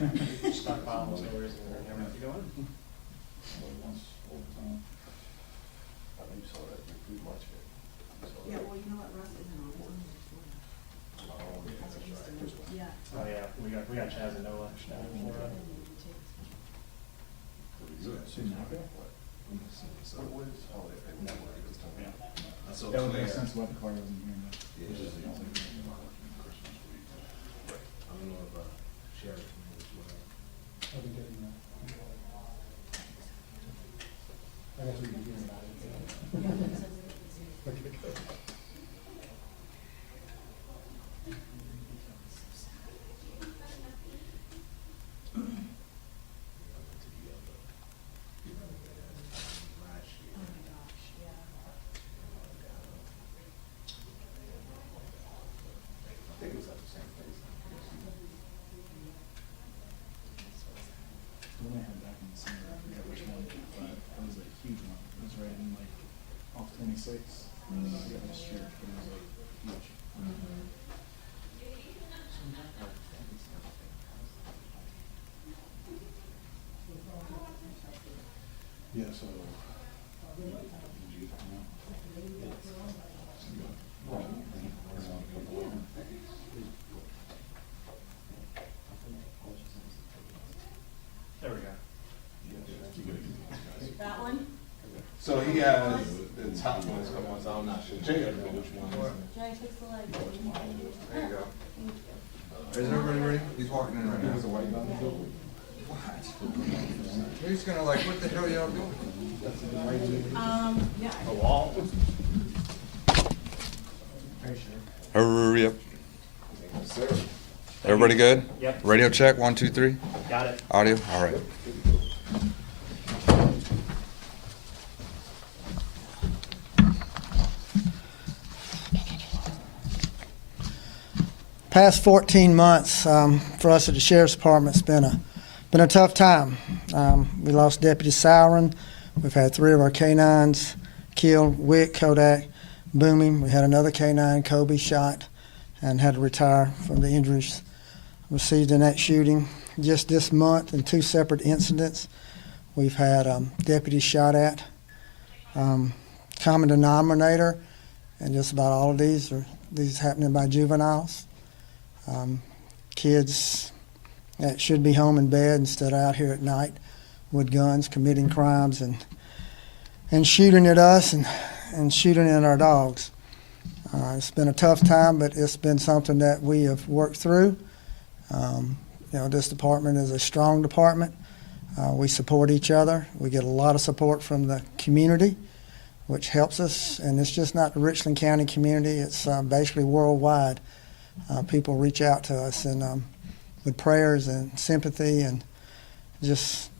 Stockpile stories and everything. You know what? Yeah, well, you know what, Russ isn't on, it's on this one. That's what he's doing, yeah. Oh yeah, we got Chaz and Noah. That would make sense why the car wasn't here. I don't know if Sheriff knows as well. I'll be getting that. I guess we can hear about it. Okay, good. Oh my gosh, yeah. I think it was at the same place. The one I had back in December, I forget which one, but it was a huge one. It was right in like off 26. I forget which street, but it was like huge. Yeah, so. There we go. That one? So he has the top ones come on, so I'm not sure. Jay, I don't know which one. Jay, fix the leg. There you go. Is everybody ready? He's walking in right now. There's a white button. He's gonna like, what the hell y'all doing? Yeah. A wall. Hurry up. Yes, sir. Everybody good? Yep. Radio check, 1, 2, 3. Got it. Audio, all right. Past 14 months for us at the Sheriff's Department's been a tough time. We lost Deputy Sauron. We've had 3 of our K9s killed, Wick, Kodak, Bumi. We had another K9, Kobe, shot and had to retire from the injuries received in that shooting. Just this month, in 2 separate incidents, we've had deputies shot at. Common denominator, and just about all of these are happening by juveniles. Kids that should be home in bed instead of out here at night with guns, committing crimes and shooting at us and shooting at our dogs. It's been a tough time, but it's been something that we have worked through. This department is a strong department. We support each other. We get a lot of support from the community, which helps us. And it's just not the Richland County community. It's basically worldwide. People reach out to us and with prayers and sympathy and just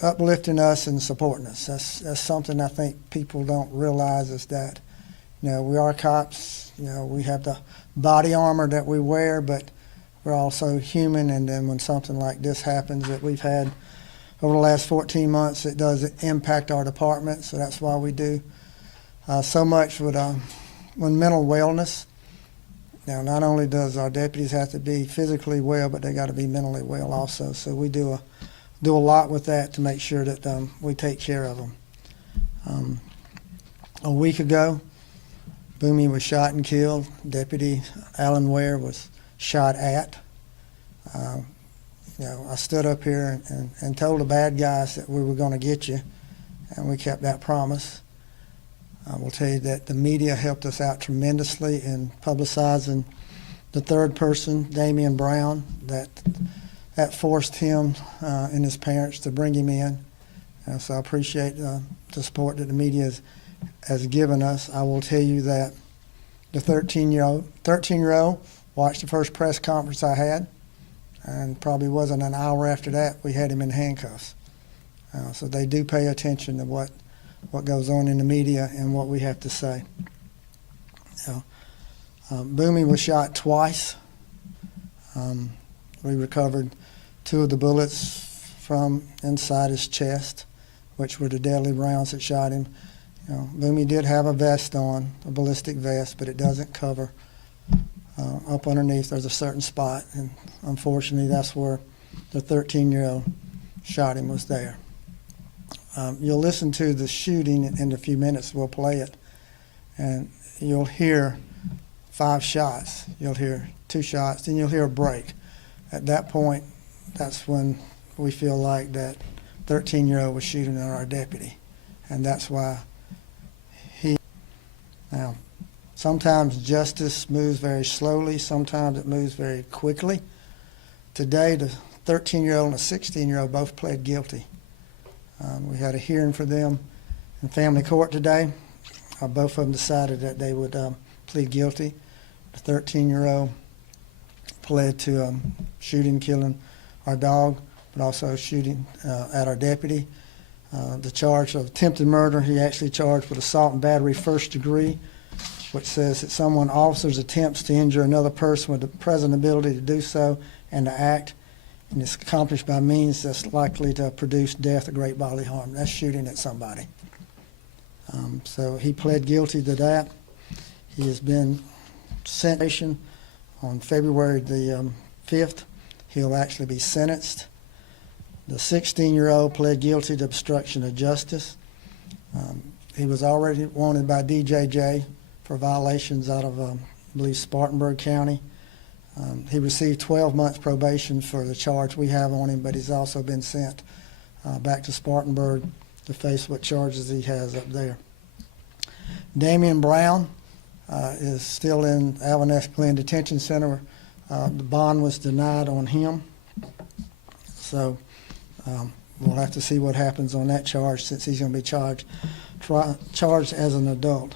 uplifting us and supporting us. That's something I think people don't realize is that, we are cops. We have the body armor that we wear, but we're also human. And then when something like this happens that we've had over the last 14 months, it does impact our department. So that's why we do so much with mental wellness. Now, not only does our deputies have to be physically well, but they got to be mentally well also. So we do a lot with that to make sure that we take care of them. A week ago, Bumi was shot and killed. Deputy Alan Ware was shot at. I stood up here and told the bad guys that we were going to get you, and we kept that promise. I will tell you that the media helped us out tremendously in publicizing the third person, Damian Brown, that forced him and his parents to bring him in. So I appreciate the support that the media has given us. I will tell you that the 13-year-old watched the first press conference I had, and probably wasn't an hour after that we had him in handcuffs. So they do pay attention to what goes on in the media and what we have to say. Bumi was shot twice. We recovered 2 of the bullets from inside his chest, which were the deadly rounds that shot him. Bumi did have a vest on, a ballistic vest, but it doesn't cover. Up underneath, there's a certain spot, and unfortunately, that's where the 13-year-old shot him was there. You'll listen to the shooting in a few minutes. We'll play it, and you'll hear 5 shots. You'll hear 2 shots, then you'll hear a break. At that point, that's when we feel like that 13-year-old was shooting at our deputy, and that's why he. Now, sometimes justice moves very slowly. Sometimes it moves very quickly. Today, the 13-year-old and the 16-year-old both pled guilty. We had a hearing for them in family court today. Both of them decided that they would plead guilty. The 13-year-old pled to shooting, killing our dog, but also shooting at our deputy. The charge of attempted murder, he actually charged with assault and battery first degree, which says that someone officers attempts to injure another person with the present ability to do so and to act, and it's accomplished by means that's likely to produce death or great bodily harm. That's shooting at somebody. So he pled guilty to that. He has been sentenced on February the 5th. He'll actually be sentenced. The 16-year-old pled guilty to obstruction of justice. He was already wanted by DJJ for violations out of, I believe, Spartanburg County. He received 12 months probation for the charge we have on him, but he's also been sent back to Spartanburg to face what charges he has up there. Damian Brown is still in Alvaness Glen Detention Center. The bond was denied on him. So we'll have to see what happens on that charge since he's going to be charged as an adult.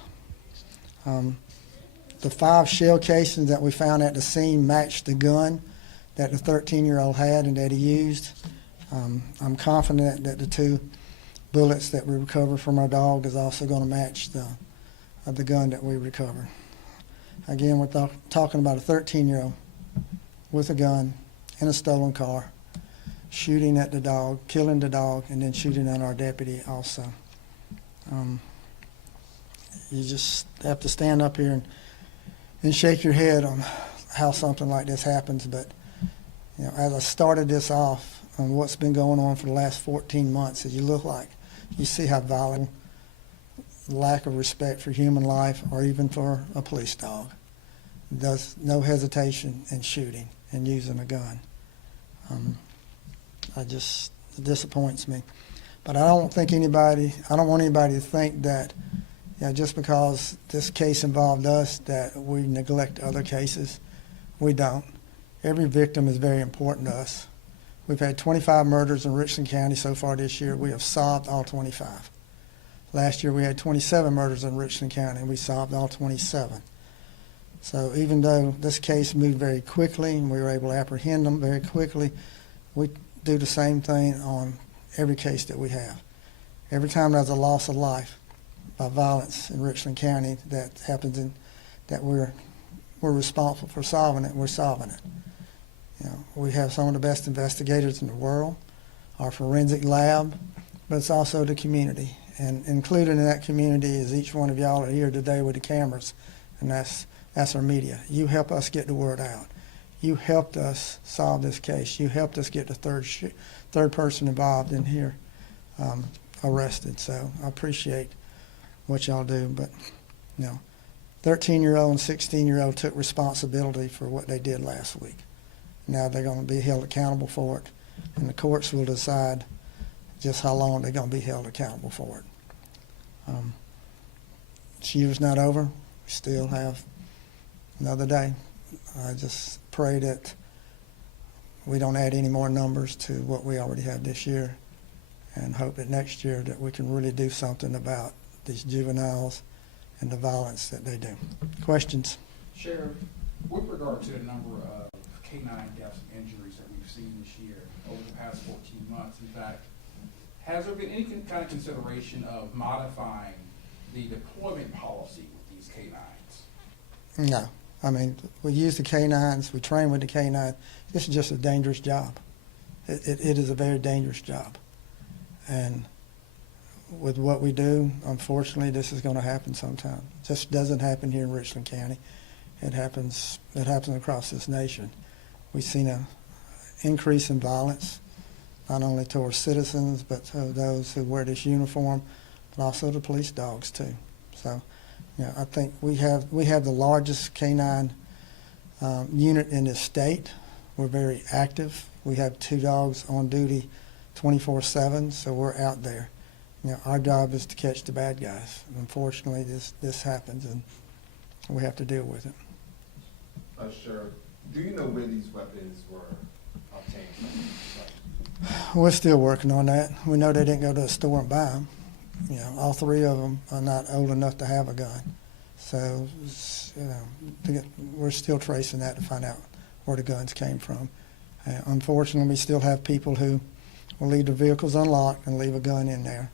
The 5 shell casings that we found at the scene matched the gun that the 13-year-old had and that he used. I'm confident that the 2 bullets that we recovered from our dog is also going to match the gun that we recovered. Again, we're talking about a 13-year-old with a gun in a stolen car, shooting at the dog, killing the dog, and then shooting at our deputy also. You just have to stand up here and shake your head on how something like this happens. But you know, as I started this off on what's been going on for the last 14 months, as you look like, you see how violent, lack of respect for human life or even for a police dog. There's no hesitation in shooting and using a gun. It disappoints me. But I don't want anybody to think that just because this case involved us that we neglect other cases. We don't. Every victim is very important to us. We've had 25 murders in Richland County so far this year. We have solved all 25. Last year we had 27 murders in Richland County and we solved all 27. So even though this case moved very quickly and we were able to apprehend them very quickly, we do the same thing on every case that we have. Every time there's a loss of life by violence in Richland County that happens that we're responsible for solving it, we're solving it. You know, we have some of the best investigators in the world, our forensic lab, but it's also the community. And included in that community is each one of y'all are here today with the cameras, and that's our media. You help us get the word out. You helped us solve this case. You helped us get the third person involved in here arrested. So I appreciate what y'all do. But, 13-year-old and 16-year-old took responsibility for what they did last week. Now they're going to be held accountable for it, and the courts will decide just how long they're going to be held accountable for it. This year's not over. We still have another day. I just pray that we don't add any more numbers to what we already have this year, and hope that next year that we can really do something about these juveniles and the violence that they do. Questions? Sheriff, with regard to the number of K9 deaths and injuries that we've seen this year over the past 14 months, in fact, has there been any kind of consideration of modifying the deployment policy with these K9s? No. I mean, we use the K9s, we train with the K9. This is just a dangerous job. It is a very dangerous job. And with what we do, unfortunately, this is going to happen sometime. It just doesn't happen here in Richland County. It happens across this nation. We've seen an increase in violence, not only towards citizens, but to those who wear this uniform, but also the police dogs too. So, I think we have the largest K9 unit in the state. We're very active. We have 2 dogs on duty 24/7, so we're out there. Our job is to catch the bad guys. Unfortunately, this happens, and we have to deal with it. Sheriff, do you know where these weapons were obtained from? We're still working on that. We know they didn't go to a store and buy them. All 3 of them are not old enough to have a gun. So, we're still tracing that to find out where the guns came from. Unfortunately, we still have people who will leave their vehicles unlocked and leave a gun in there.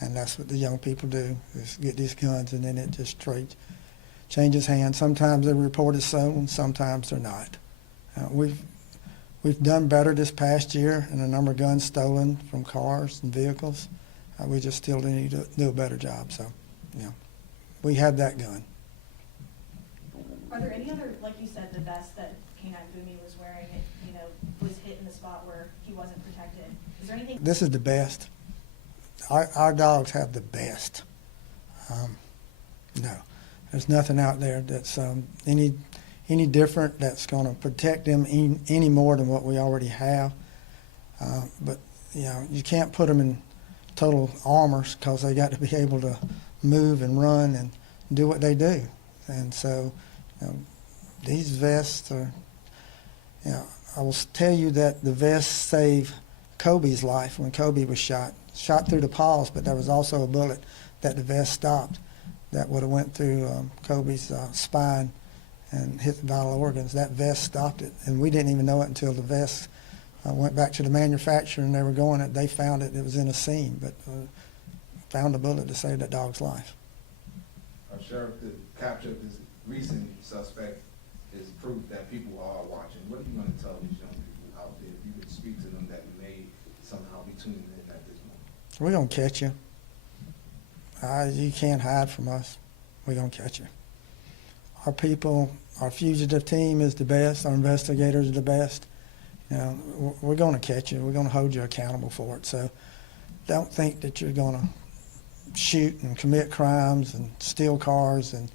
And that's what the young people do, is get these guns, and then it just changes hands. Sometimes they're reported stolen, sometimes they're not. We've done better this past year in the number of guns stolen from cars and vehicles. We just still need to do a better job. So, we have that gun. Are there any other, like you said, the vest that K9 Bumi was wearing, was hit in the spot where he wasn't protected? Is there anything? This is the best. Our dogs have the best. No, there's nothing out there that's any different that's going to protect them any more than what we already have. But you can't put them in total armors, because they got to be able to move and run and do what they do. And so these vests are, I will tell you that the vests saved Kobe's life when Kobe was shot through the paws, but there was also a bullet that the vest stopped that would have went through Kobe's spine and hit the vital organs. That vest stopped it, and we didn't even know it until the vest went back to the manufacturer and they were going it. They found it was in a seam, but found a bullet to save that dog's life. Sheriff, the capture of this recent suspect is proof that people are watching. What are you going to tell these young people out there, if you could speak to them, that may somehow be tuning in at this moment? We're going to catch you. You can't hide from us. We're going to catch you. Our people, our fugitive team is the best. Our investigators are the best. We're going to catch you. We're going to hold you accountable for it. So don't think that you're going to shoot and commit crimes and steal cars, and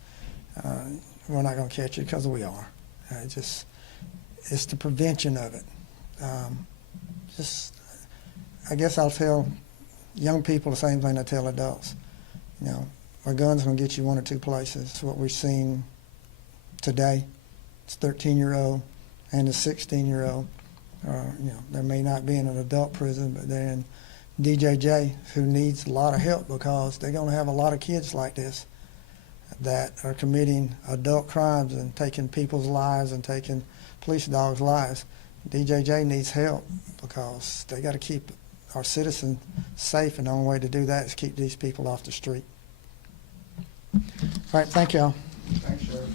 we're not going to catch you, because we are. It's the prevention of it. I guess I'll tell young people the same thing I tell adults. A gun's going to get you 1 or 2 places. It's what we've seen today. It's 13-year-old and a 16-year-old. They may not be in an adult prison, but they're in DJJ, who needs a lot of help, because they're going to have a lot of kids like this that are committing adult crimes and taking people's lives and taking police dogs' lives. DJJ needs help, because they got to keep our citizens safe, and the only way to do that is keep these people off the street. All right, thank y'all. Thanks, Sheriff.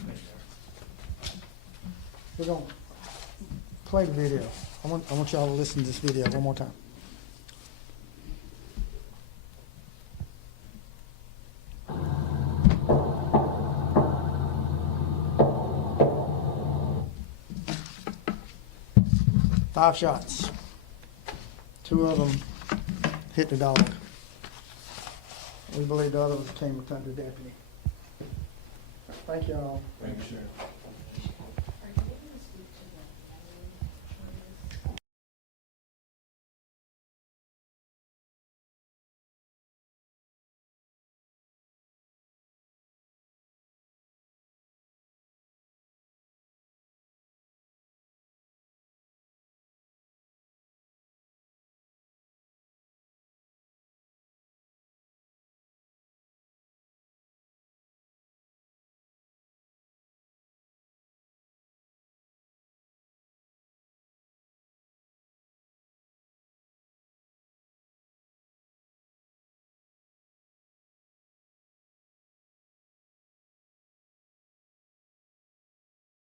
We're going to play the video. I want y'all to listen to this video one more time. Five shots. 2 of them hit the dog. We believe the other ones came with under deputy. Thank y'all. Thank you, Sheriff.